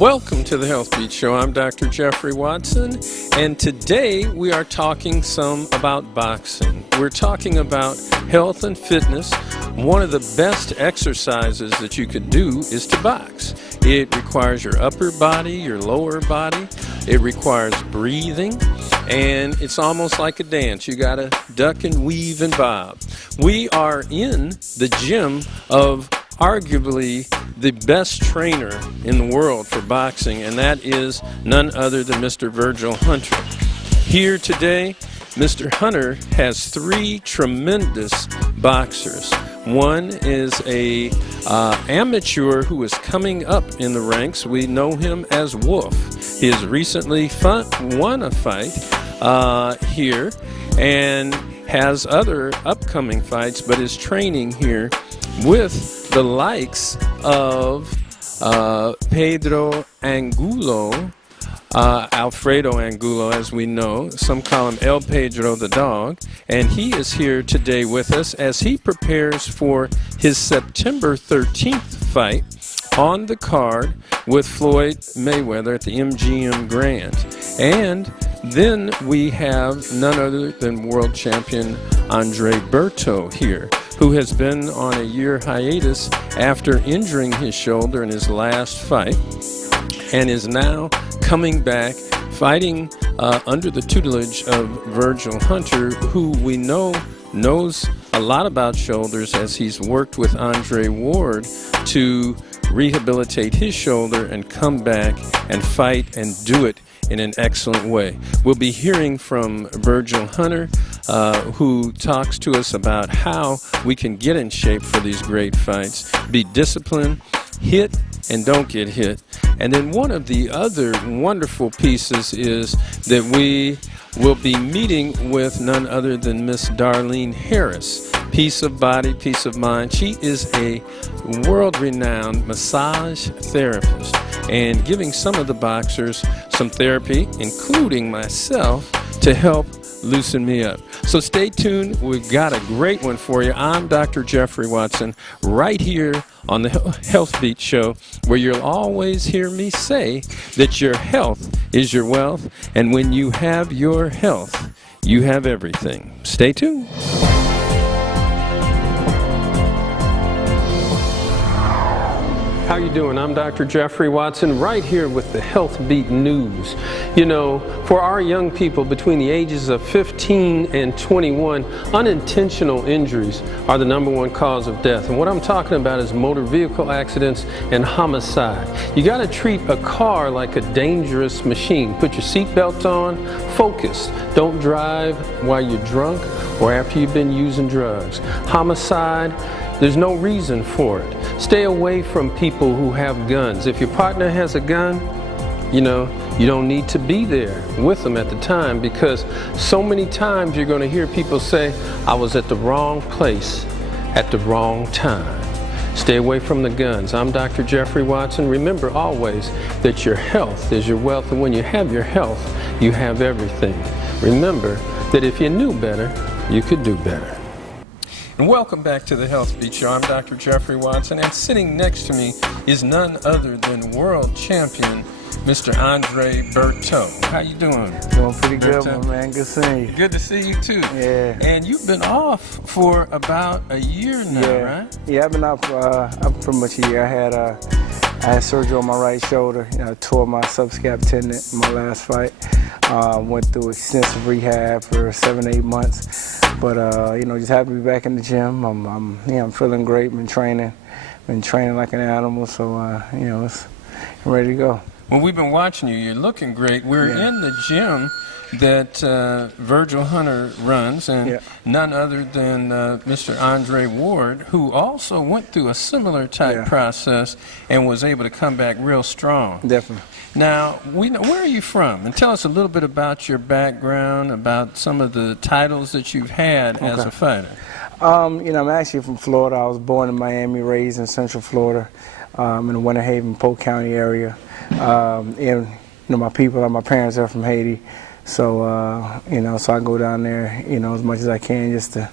Welcome to the Healthbeat Show. I'm Dr. Geoffrey Watson, and today we are talking some about boxing. We're talking about health and fitness. One of the best exercises that you could do is to box. It requires your upper body, your lower body. It requires breathing, and it's almost like a dance. You got to duck and weave and bob. We are in the gym of arguably the best trainer in the world for boxing, and that is none other than Mr. Virgil Hunter. Here today, Mr. Hunter has three tremendous boxers. One is a amateur who is coming up in the ranks. We know him as Wolf. He has recently won a fight here and has other upcoming fights, but is training here with the likes of Pedro Angulo, Alfredo Angulo, as we know. Some call him El Pedro the dog. And he is here today with us as he prepares for his September 13th fight on the card with Floyd Mayweather at the MGM Grand. And then we have none other than world champion Andre Berto here, who has been on a year hiatus after injuring his shoulder in his last fight and is now coming back fighting under the tutelage of Virgil Hunter, who we know knows a lot about shoulders as he's worked with Andre Ward to rehabilitate his shoulder and come back and fight and do it in an excellent way. We'll be hearing from Virgil Hunter, who talks to us about how we can get in shape for these great fights, be disciplined, hit and don't get hit. And then one of the other wonderful pieces is that we will be meeting with none other than Miss Darlene Harris. Peace of body, peace of mind. She is a world-renowned massage therapist and giving some of the boxers some therapy, including myself, to help loosen me up. So stay tuned. We've got a great one for you. I'm Dr. Geoffrey Watson, right here on the Healthbeat Show, where you'll always hear me say that your health is your wealth, and when you have your health, you have everything. Stay tuned. How you doing? I'm Dr. Geoffrey Watson, right here with the Healthbeat News. You know, for our young people between the ages of 15 and 21, unintentional injuries are the #1 cause of death. And what I'm talking about is motor vehicle accidents and homicide. You got to treat a car like a dangerous machine. Put your seatbelt on, focus. Don't drive while you're drunk or after you've been using drugs. Homicide, there's no reason for it. Stay away from people who have guns. If your partner has a gun, you know, you don't need to be there with them at the time, because so many times you're going to hear people say, I was at the wrong place at the wrong time. Stay away from the guns. I'm Dr. Geoffrey Watson. Remember always that your health is your wealth, and when you have your health, you have everything. Remember that if you knew better, you could do better. And welcome back to the Healthbeat Show. I'm Dr. Geoffrey Watson, and sitting next to me is none other than world champion Mr. Andre Berto. How you doing? Doing pretty good, my man. Good seeing you. Good to see you too. Yeah. And you've been off for about a year now, right? Yeah, I've been off pretty much a year. I had surgery on my right shoulder. You know, tore my subscap tendon in my last fight. Went through extensive rehab for 7-8 months. But you know, just happy to be back in the gym. I'm feeling great. Been training like an animal. So you know, I'm ready to go. Well, we've been watching you. You're looking great. We're in the gym that Virgil Hunter runs, and none other than Mr. Andre Ward, who also went through a similar type process and was able to come back real strong. Definitely. Now, where are you from? And tell us a little bit about your background, about some of the titles that you've had as a fighter. You know, I'm actually from Florida. I was born in Miami, raised in Central Florida, in the Winter Haven, Polk County area. And you know, my parents are from Haiti. So so I go down there as much as I can just to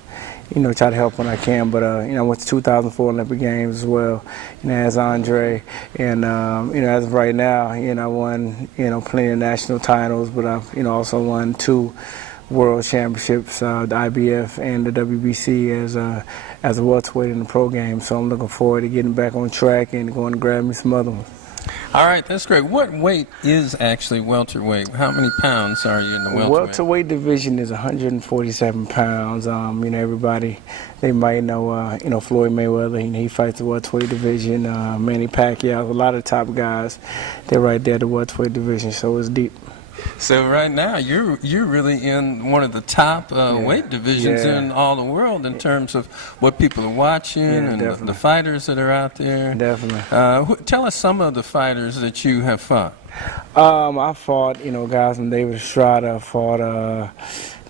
try to help when I can. But I went to 2004 Olympic Games as well, as Andre, and as of right now, I won plenty of national titles, but I've also won 2 world championships, the IBF and the WBC as a welterweight in the pro game. So I'm looking forward to getting back on track and going to grab me some other ones. All right, that's great. What weight is actually welterweight? How many pounds are you in the welterweight? Welterweight division is 147 pounds. Everybody, they might know, Floyd Mayweather. He fights the welterweight division. Manny Pacquiao, a lot of top guys. They're right there, the welterweight division. So it's deep. So right now you're really in one of the top weight divisions in all the world in terms of what people are watching and the fighters that are out there. Definitely. Tell us some of the fighters that you have fought. I fought, guys from David Estrada. I fought,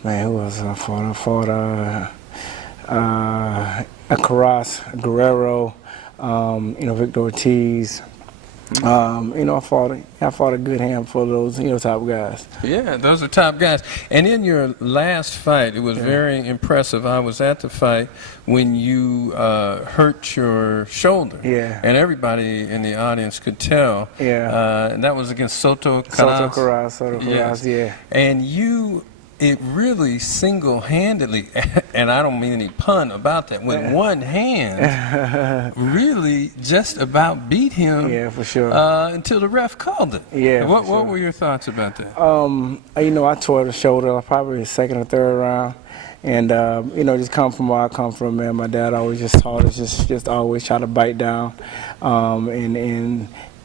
who else I fought? I fought Carras, Guerrero, Victor Ortiz. I fought a good handful of those, top guys. Yeah, those are top guys. And in your last fight, it was very impressive. I was at the fight when you hurt your shoulder. Yeah. And everybody in the audience could tell. Yeah. And that was against Soto Carras. Yes. Yeah. And it really single-handedly, and I don't mean any pun about that, with one hand, really just about beat him. Yeah, for sure. Until the ref called it. Yeah. What were your thoughts about that? I tore the shoulder probably the second or third round. And, just come from where I come from, man. My dad always just taught us just always try to bite down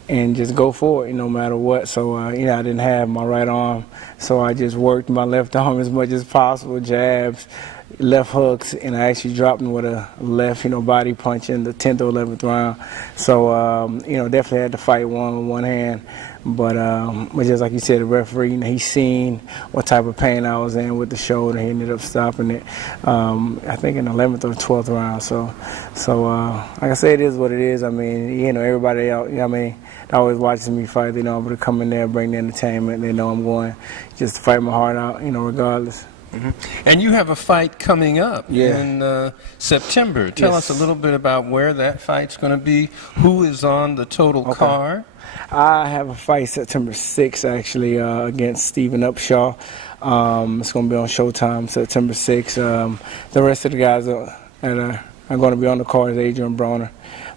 and just go for it, no matter what. So, I didn't have my right arm, so I just worked my left arm as much as possible, jabs, left hooks, and I actually dropped him with a left, body punch in the 10th or 11th round. So, definitely had to fight one with one hand. But just like you said, the referee, he seen what type of pain I was in with the shoulder. He ended up stopping it, I think in the 11th or 12th round. So like I say, it is what it is. I mean, everybody out, that always watches me fight. They know I'm going to come in there, bring the entertainment. They know I'm going just to fight my heart out, regardless. Mm-hmm. And you have a fight coming up in September. Tell us a little bit about where that fight's going to be, who is on the total card. I have a fight September 6th, actually, against Stephen Upshaw. It's going to be on Showtime September 6th. The rest of the guys that are going to be on the card is Adrian Broner.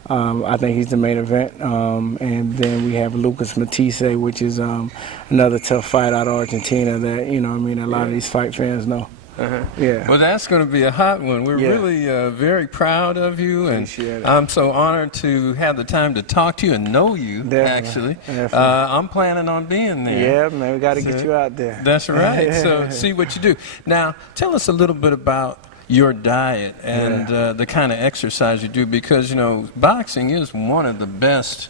I think he's the main event. And then we have Lucas Matisse, which is another tough fight out of Argentina that, a lot of these fight fans know. Yeah. Well, that's going to be a hot one. We're really very proud of you, and I'm so honored to have the time to talk to you and know you. Actually, I'm planning on being there. Yeah, man, we got to get you out there. That's right. So see what you do. Now, tell us a little bit about your diet and the kind of exercise you do, because boxing is one of the best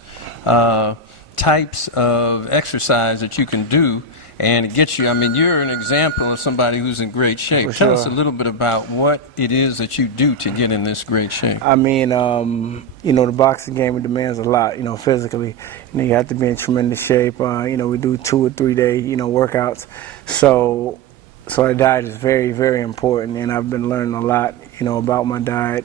types of exercise that you can do. And it gets you, you're an example of somebody who's in great shape. Tell us a little bit about what it is that you do to get in this great shape. The boxing game, it demands a lot, physically. You have to be in tremendous shape. We do 2 or 3 day, workouts. So our diet is very, very important, and I've been learning a lot, about my diet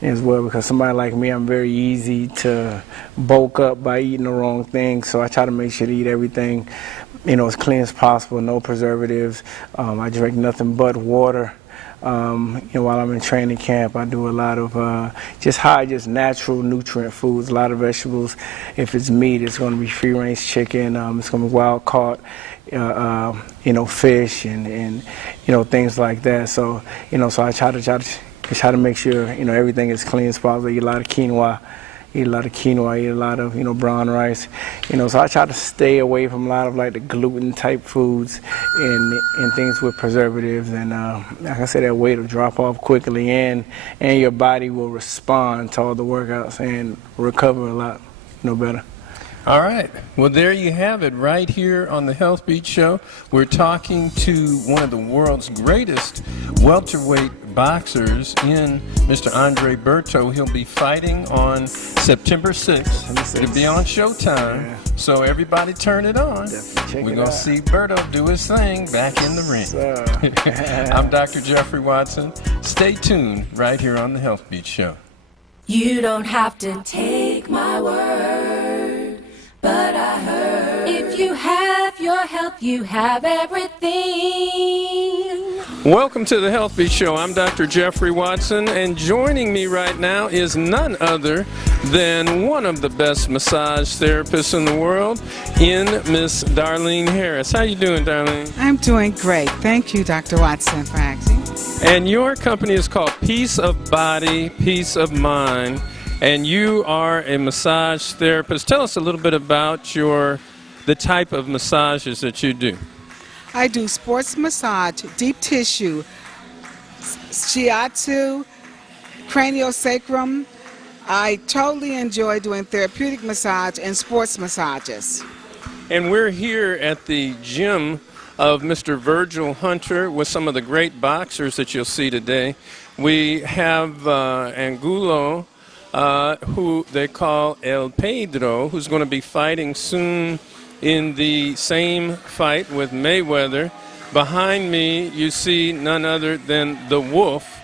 as well, because somebody like me, I'm very easy to bulk up by eating the wrong thing. So I try to make sure to eat everything as clean as possible, no preservatives. I drink nothing but water. While I'm in training camp, I do a lot of just natural nutrient foods, a lot of vegetables. If it's meat, it's going to be free-range chicken. It's going to be wild-caught, fish and things like that. So, so I try to make sure, everything is clean as possible. I eat a lot of quinoa. Eat a lot of brown rice, so I try to stay away from a lot of like the gluten type foods and things with preservatives, and like I said, that weight will drop off quickly, and your body will respond to all the workouts and recover a lot, better. All right. Well, there you have it right here on the Healthbeat Show. We're talking to one of the world's greatest welterweight boxers in Mr. Andre Berto. He'll be fighting on September 6th. It'll be on Showtime. Yeah. So everybody turn it on. Definitely check We're it going to out. see Berto do his thing back in the ring. I'm Dr. Geoffrey Watson. Stay tuned right here on the Healthbeat Show. You don't have to take my word, but I heard if you have your health, you have everything. Welcome to the Healthbeat Show. I'm Dr. Geoffrey Watson, and joining me right now is none other than one of the best massage therapists in the world, in Miss Darlene Harris. How you doing, Darlene? I'm doing great. Thank you, Dr. Watson, for asking. And your company is called Peace of Body, Peace of Mind, and you are a massage therapist. Tell us a little bit about the type of massages that you do. I do sports massage, deep tissue, shiatsu, craniosacrum. I totally enjoy doing therapeutic massage and sports massages. And we're here at the gym of Mr. Virgil Hunter with some of the great boxers that you'll see today. We have Angulo, who they call El Pedro, who's going to be fighting soon in the same fight with Mayweather. Behind me, you see none other than the Wolf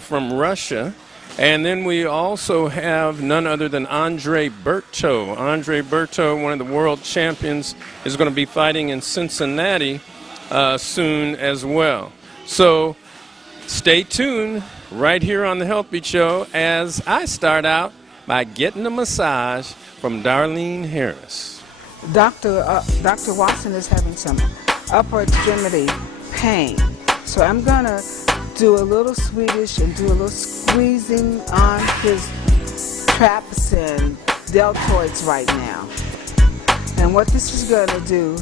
from Russia. And then we also have none other than Andre Berto. Andre Berto, one of the world champions, is going to be fighting in Cincinnati soon as well. So stay tuned right here on the Healthbeat Show as I start out by getting a massage from Darlene Harris. Dr. Watson is having some upper extremity pain. So I'm going to do a little Swedish and do a little squeezing on his traps and deltoids right now. And what this is going to do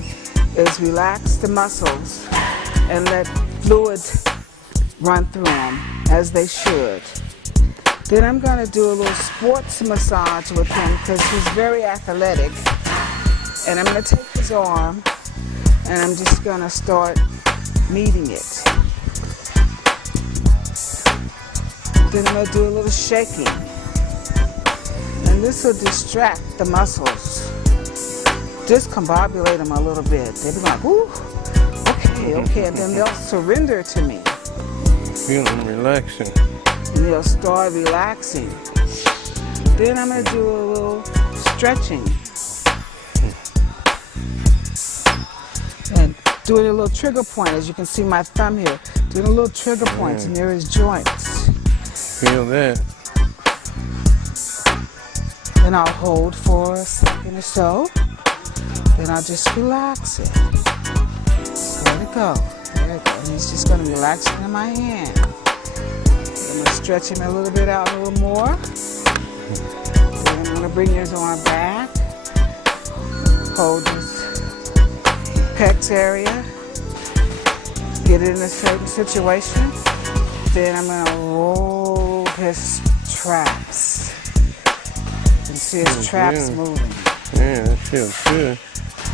is relax the muscles and let fluid run through them as they should. Then I'm going to do a little sports massage with him because he's very athletic. And I'm going to take his arm and I'm just going to start kneading it. Then I'm going to do a little shaking. And this will distract the muscles. Discombobulate them a little bit. They'll be like, ooh, okay. And then they'll surrender to me. Feeling relaxing. And they'll start relaxing. Then I'm going to do a little stretching. And doing a little trigger point, as you can see my thumb here. Doing a little trigger points near his joints. Feel that. Then I'll hold for a second or so. Then I'll just relax it. Let it go. There it goes. And he's just going to relax it in my hand. I'm going to stretch him a little bit out a little more. Then I'm going to bring his arm back. Hold his pecs area. Get it in a certain situation. Then I'm going to roll his traps. You can see his traps moving. Yeah, that feels good.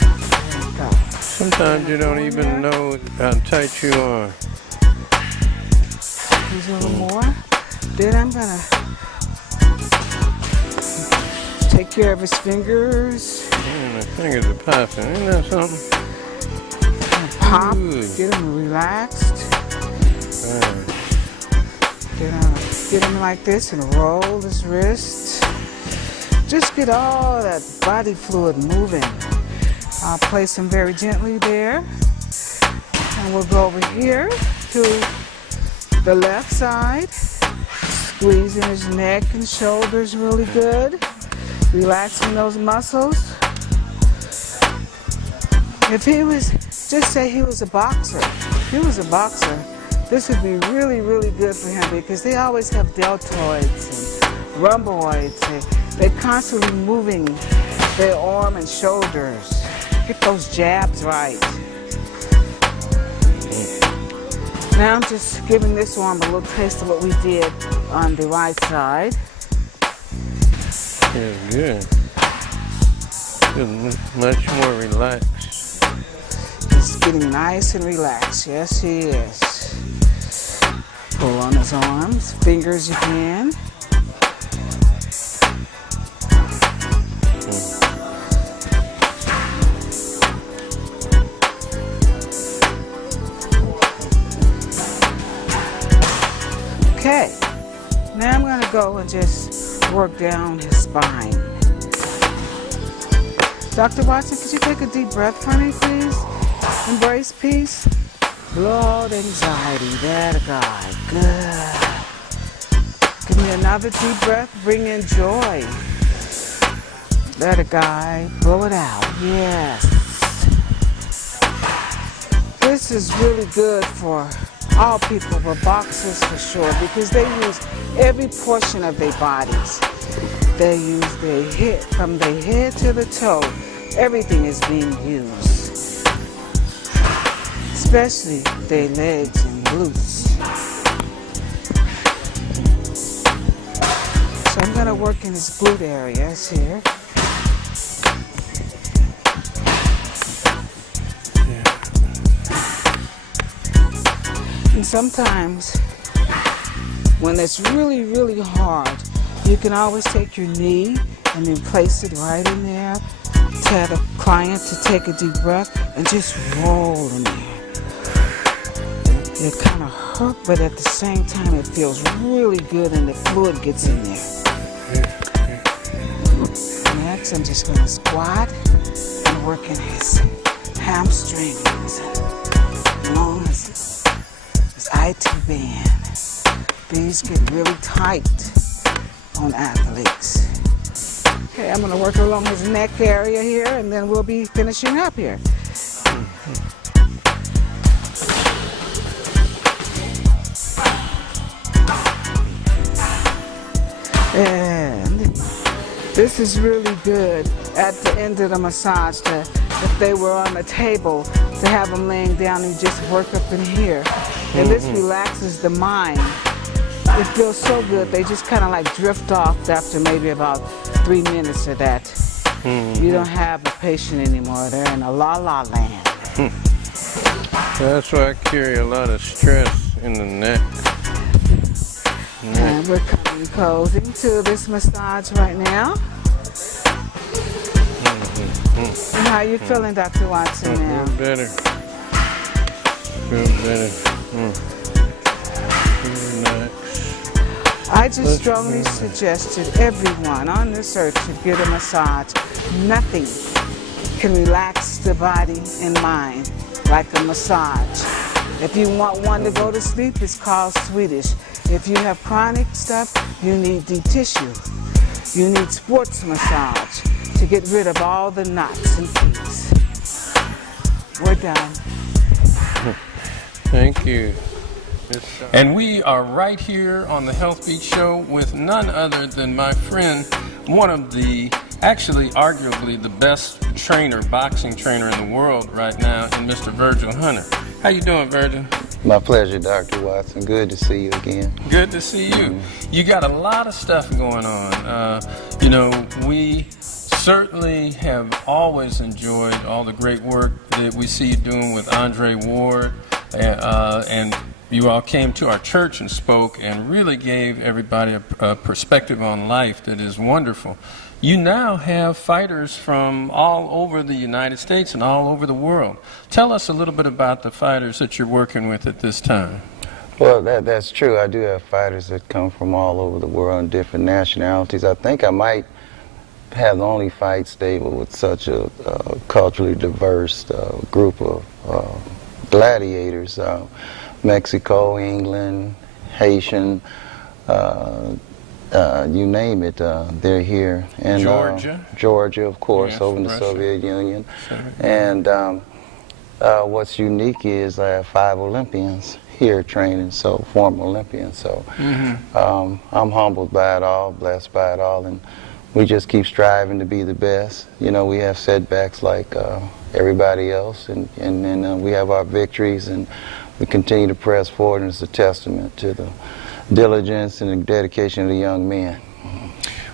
There you go. Sometimes you don't even know how tight you are. Use a little more. Then I'm going to take care of his fingers. Man, my fingers are popping. Ain't that something? Pop. Ooh. Get him relaxed. Get him like this and roll his wrist. Just get all that body fluid moving. I'll place him very gently there. And we'll go over here to the left side. Squeezing his neck and shoulders really good. Relaxing those muscles. If he was, just say he was a boxer. If he was a boxer, this would be really, really good for him because they always have deltoids and rhomboids. They're constantly moving their arm and shoulders. Get those jabs right. Now I'm just giving this arm a little taste of what we did on the right side. Feels good. Feeling much more relaxed. He's getting nice and relaxed. Yes, he is. Pull on his arms, fingers you can. Okay, now I'm going to go and just work down his spine. Dr. Watson, could you take a deep breath for me, please? Embrace peace. Blow out anxiety. That guy. Good. Give me another deep breath. Bring in joy. Let it guy. Blow it out. Yes. This is really good for all people, but boxers for sure, because they use every portion of their bodies. They use their head, from their head to the toe. Everything is being used, especially their legs and glutes. So I'm going to work in his glute areas here. And sometimes, when it's really, really hard, you can always take your knee and then place it right in there. Tell the client to take a deep breath and just roll in there. It kind of hurt, but at the same time, it feels really good and the fluid gets in there. Next, I'm just going to squat and work in his hamstrings, along his IT band. These get really tight on athletes. Okay, I'm going to work along his neck area here, and then we'll be finishing up here. And this is really good at the end of the massage, if they were on the table, to have them laying down and just work up in here. And this relaxes the mind. It feels so good. They just kind of like drift off after maybe about 3 minutes of that. You don't have the patient anymore. They're in a la-la land. That's why I carry a lot of stress in the neck. And we're coming closing to this massage right now. And how are you feeling, Dr. Watson, now? Feel better. Feel better. Relax. I just strongly suggested everyone on this earth should get a massage. Nothing can relax the body and mind like a massage. If you want one to go to sleep, it's called Swedish. If you have chronic stuff, you need deep tissue. You need sports massage to get rid of all the knots and kinks. We're done. Thank you. And we are right here on the Healthbeat Show with none other than my friend, one of the, actually arguably the best trainer, boxing trainer in the world right now, and Mr. Virgil Hunter. How you doing, Virgil? My pleasure, Dr. Watson. Good to see you again. Good to see you. You got a lot of stuff going on. We certainly have always enjoyed all the great work that we see you doing with Andre Ward, and you all came to our church and spoke and really gave everybody a perspective on life that is wonderful. You now have fighters from all over the United States and all over the world. Tell us a little bit about the fighters that you're working with at this time. Well, that's true. I do have fighters that come from all over the world and different nationalities. I think I might have the only fight stable with such a culturally diverse group of gladiators. Mexico, England, Haitian, you name it, they're here. And Georgia? Georgia, of course, Yes, over in the Russia. Soviet Union. And what's unique is I have 5 Olympians here training, so former Olympians. So I'm humbled by it all, blessed by it all, and we just keep striving to be the best. You know, we have setbacks like everybody else, and then we have our victories, and we continue to press forward, and it's a testament to the diligence and the dedication of the young men.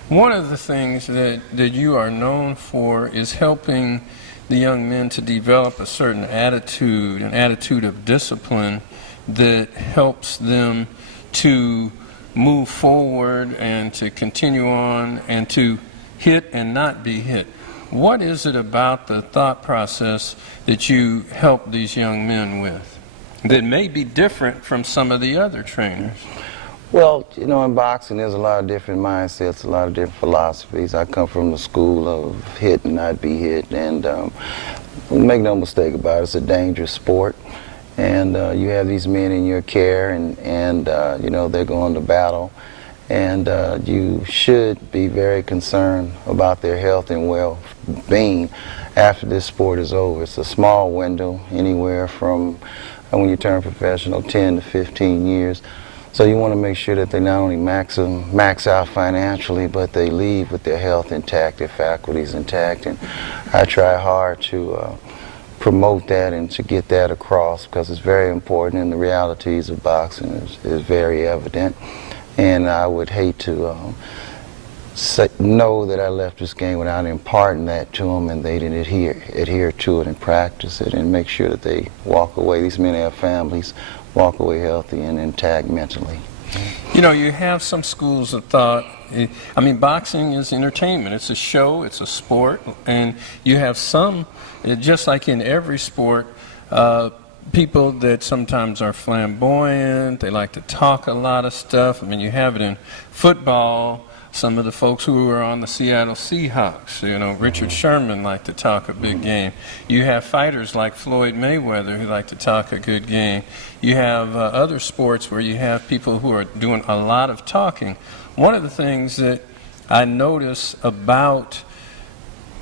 One of the things that you are known for is helping the young men to develop a certain attitude, an attitude of discipline that helps them to move forward and to continue on and to hit and not be hit. What is it about the thought process that you help these young men with that may be different from some of the other trainers? Well, you know, in boxing there's a lot of different mindsets, a lot of different philosophies. I come from the school of hit and not be hit, and make no mistake about it, it's a dangerous sport. And you have these men in your care, and you know, they're going to battle. And you should be very concerned about their health and well-being after this sport is over. It's a small window, anywhere from, when you turn professional, 10 to 15 years. So you want to make sure that they not only max out financially, but they leave with their health intact, their faculties intact. And I try hard to promote that and to get that across, because it's very important, and the realities of boxing is very evident. And I would hate to know that I left this game without imparting that to them, and they didn't adhere to it and practice it and make sure that they walk away. These men have families, walk away healthy and intact mentally. You know, you have some schools of thought. I mean, boxing is entertainment. It's a show, it's a sport, and you have some, just like in every sport, people that sometimes are flamboyant, they like to talk a lot of stuff. I mean, you have it in football, some of the folks who are on the Seattle Seahawks, you know, Richard Sherman like to talk a big game. You have fighters like Floyd Mayweather who like to talk a good game. You have other sports where you have people who are doing a lot of talking. One of the things that I notice about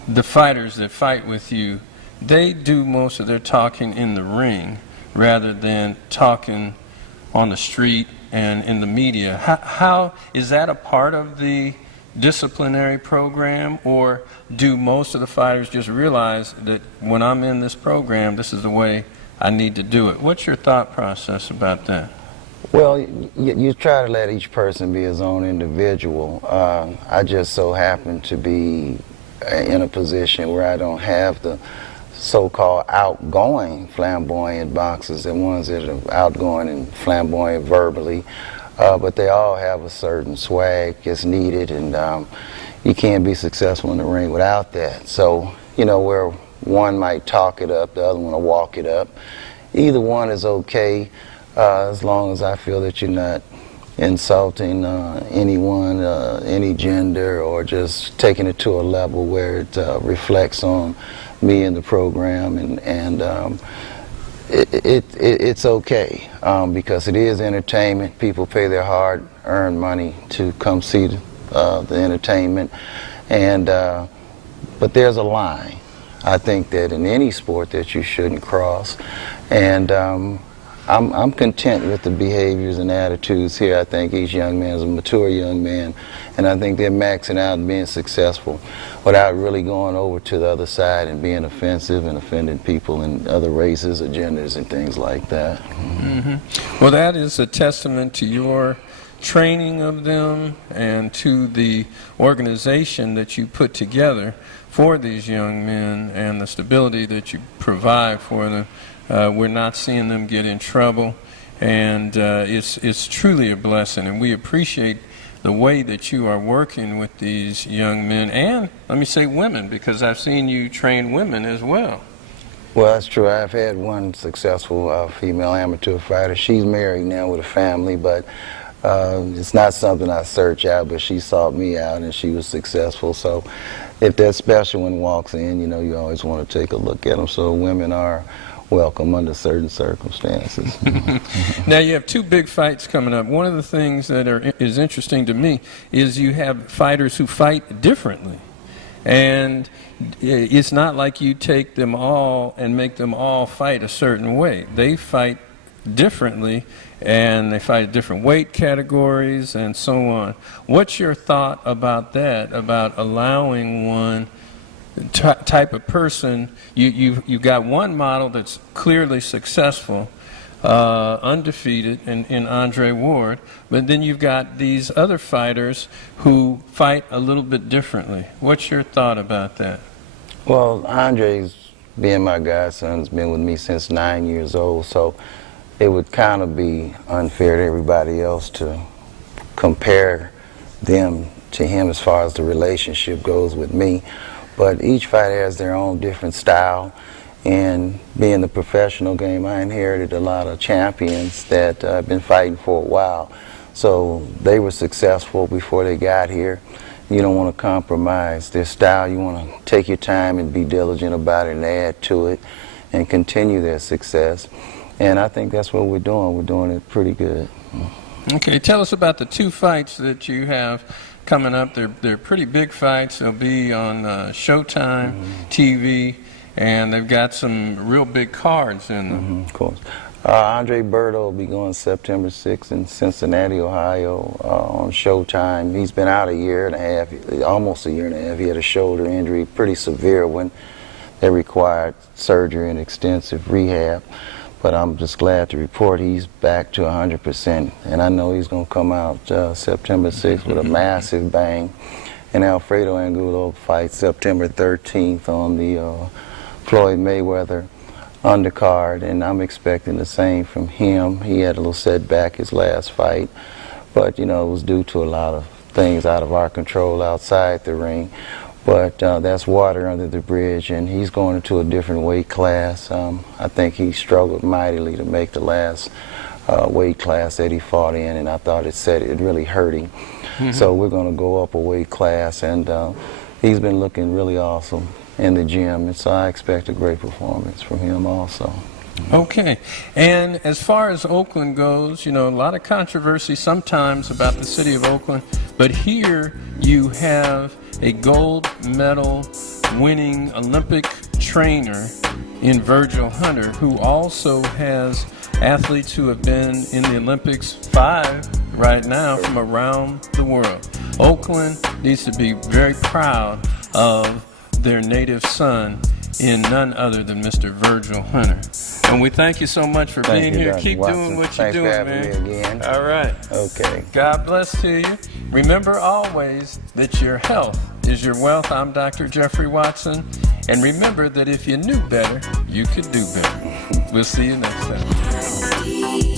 the fighters that fight with you, they do most of their talking in the ring rather than talking on the street and in the media. How is that a part of the disciplinary program, or do most of the fighters just realize that when I'm in this program, this is the way I need to do it? What's your thought process about that? Well, you try to let each person be his own individual. I just so happen to be in a position where I don't have the so-called outgoing flamboyant boxers, the ones that are outgoing and flamboyant verbally, but they all have a certain swag that's needed, and you can't be successful in the ring without that. So, you know, where one might talk it up, the other one will walk it up. Either one is okay, as long as I feel that you're not insulting anyone, any gender, or just taking it to a level where it reflects on me in the program, and it's okay, because it is entertainment. People pay their hard-earned money to come see the entertainment, and but there's a line, I think, that in any sport that you shouldn't cross, and I'm content with the behaviors and attitudes here. I think each young man is a mature young man, and I think they're maxing out and being successful without really going over to the other side and being offensive and offending people in other races or genders and things like that. Mm-hmm. Well, that is a testament to your training of them and to the organization that you put together for these young men and the stability that you provide for them. We're not seeing them get in trouble, and it's truly a blessing, and we appreciate the way that you are working with these young men, and let me say women, because I've seen you train women as well. Well, that's true. I've had one successful female amateur fighter. She's married now with a family, but it's not something I search out, but she sought me out and she was successful. So if that special one walks in, you know, you always want to take a look at them. So women are welcome under certain circumstances. Now you have two big fights coming up. One of the things that is interesting to me is you have fighters who fight differently, and it's not like you take them all and make them all fight a certain way. They fight differently, and they fight different weight categories and so on. What's your thought about that, about allowing one type of person? You got one model that's clearly successful, undefeated in Andre Ward. But then you've got these other fighters who fight a little bit differently. What's your thought about that? Well, Andre's, being my godson, has been with me since 9 years old, so it would kind of be unfair to everybody else to compare them to him as far as the relationship goes with me. But each fighter has their own different style, and being the professional game, I inherited a lot of champions that I've been fighting for a while. So they were successful before they got here. You don't want to compromise their style. You want to take your time and be diligent about it and add to it and continue their success. And I think that's what we're doing. We're doing it pretty good. Okay, tell us about the 2 fights that you have coming up. They're pretty big fights. They'll be on Showtime TV, and they've got some real big cards in them. Of course. Andre Berto will be going September 6th in Cincinnati, Ohio, on Showtime. He's been out a year and a half, almost a year and a half. He had a shoulder injury, pretty severe one, that required surgery and extensive rehab. But I'm just glad to report he's back to 100%, and I know he's going to come out September 6th with a massive bang. And Alfredo Angulo fights September 13th on the Floyd Mayweather undercard, and I'm expecting the same from him. He had a little setback his last fight, but you know, it was due to a lot of things out of our control outside the ring. But that's water under the bridge, and he's going into a different weight class. I think he struggled mightily to make the last weight class that he fought in, and I thought it really hurt him. So we're going to go up a weight class, and he's been looking really awesome in the gym, and so I expect a great performance from him also. Okay, and as far as Oakland goes, you know, a lot of controversy sometimes about the city of Oakland, but here you have a gold medal winning Olympic trainer in Virgil Hunter, who also has athletes who have been in the Olympics, 5 right now, from around the world. Oakland needs to be very proud of their native son in none other than Mr. Virgil Hunter. And we thank you so much for being here. Dr. Keep Watson. doing what you're Thanks doing, for having man. me again. All right. Okay. God bless to you. Remember always that your health is your wealth. I'm Dr. Geoffrey Watson. And remember that if you knew better, you could do better. We'll see you next time.